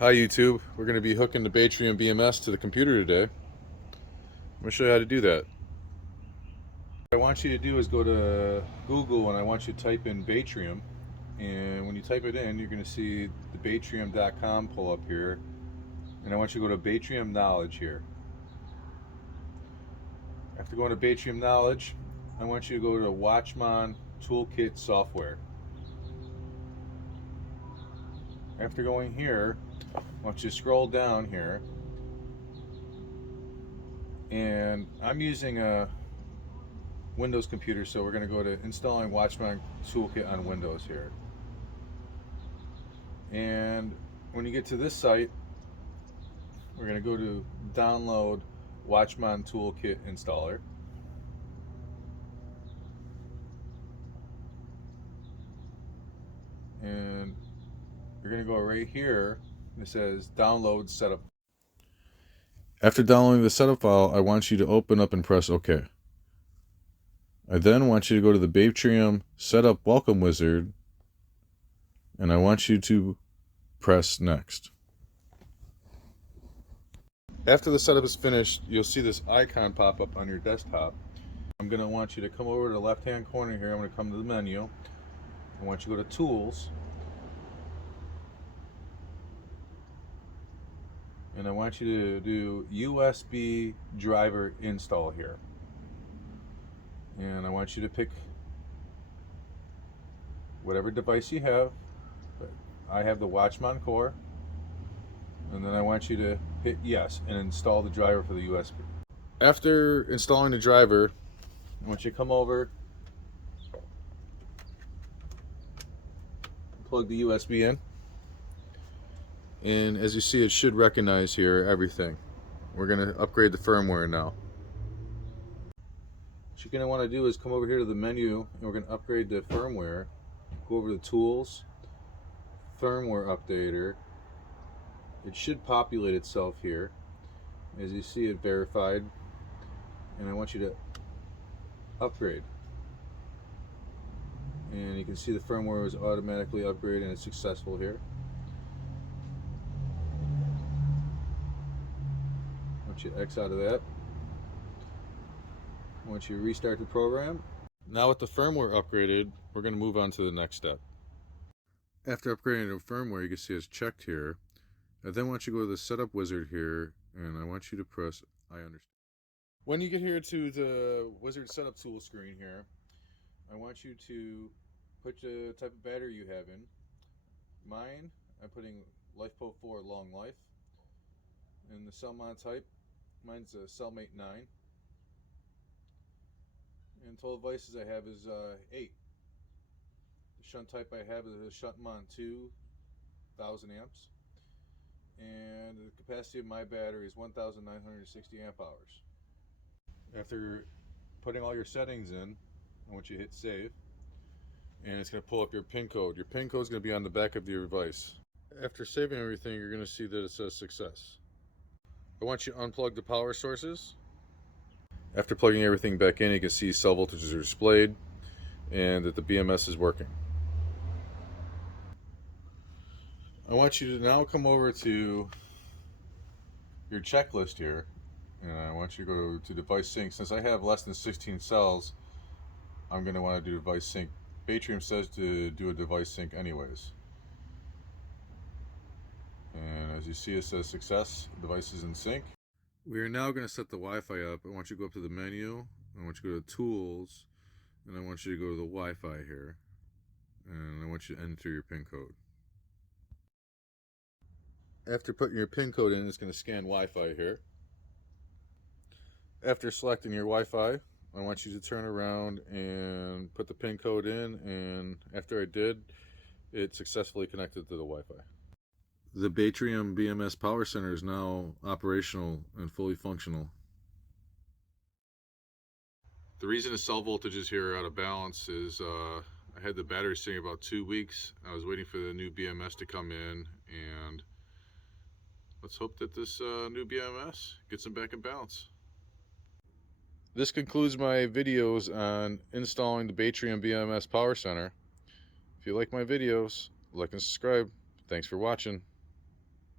Hi YouTube, we're going to be hooking the Batrium BMS to the computer today. I'm going to show you how to do that. What I want you to do is go to Google and I want you to type in Batrium, and when you type it in you're going to see the batrium.com pull up here, and I want you to go to Batrium Knowledge here. After going to Batrium Knowledge, I want you to go to WatchMon Toolkit Software. After going here, I want you to scroll down here, and I'm using a Windows computer, so we're going to go to installing WatchMon Toolkit on Windows here. And when you get to this site, we're going to go to download WatchMon Toolkit installer. And you're going to go right here. It says download setup. After downloading the setup file, I want you to open up and press OK. I then want you to go to the Batrium Setup Welcome Wizard, and I want you to press Next. After the setup is finished, you'll see this icon pop up on your desktop. I'm going to want you to come over to the left-hand corner here. I'm going to come to the menu. I want you to go to Tools, and I want you to do USB driver install here. And I want you to pick whatever device you have. I have the WatchMon Core, and then I want you to hit yes and install the driver for the USB. After installing the driver, I want you to come over, plug the USB in, and as you see, it should recognize here everything. We're going to upgrade the firmware now. What you're going to want to do is come over here to the menu, and we're going to upgrade the firmware. Go over to Tools, Firmware Updater. It should populate itself here. As you see, it verified, and I want you to upgrade. And you can see the firmware was automatically upgraded and it's successful here. I want you to X out of that. I want you to restart the program. Now with the firmware upgraded, we're going to move on to the next step. After upgrading the firmware, you can see it's checked here. I then want you to go to the setup wizard here, and I want you to press I understand. When you get here to the wizard setup tool screen here, I want you to put the type of battery you have in. Mine, I'm putting LifePo 4 Long Life. And the cell mod type, mine's a Cellmate 9. And total devices I have is 8. The shunt type I have is a ShuntMon 2000 amps. And the capacity of my battery is 1960 amp hours. After putting all your settings in, I want you to hit save, and it's going to pull up your PIN code. Your PIN code is going to be on the back of your device. After saving everything, you're going to see that it says success. I want you to unplug the power sources. After plugging everything back in, you can see cell voltages are displayed and that the BMS is working. I want you to now come over to your checklist here, and I want you to go to device sync. Since I have less than 16 cells, I'm going to want to do device sync. Batrium says to do a device sync anyways. And as you see, it says success, device is in sync. We are now going to set the Wi-Fi up. I want you to go up to the menu, I want you to go to Tools, and I want you to go to the Wi-Fi here, and I want you to enter your PIN code. After putting your PIN code in, it's going to scan Wi-Fi here. After selecting your Wi-Fi, I want you to turn around and put the PIN code in, and after I did, it successfully connected to the Wi-Fi. The Batrium BMS Power Center is now operational and fully functional. The reason the cell voltages here are out of balance is I had the battery sitting about 2 weeks. I was waiting for the new BMS to come in, and let's hope that this new BMS gets them back in balance. This concludes my videos on installing the Batrium BMS Power Center. If you like my videos, like and subscribe. Thanks for watching.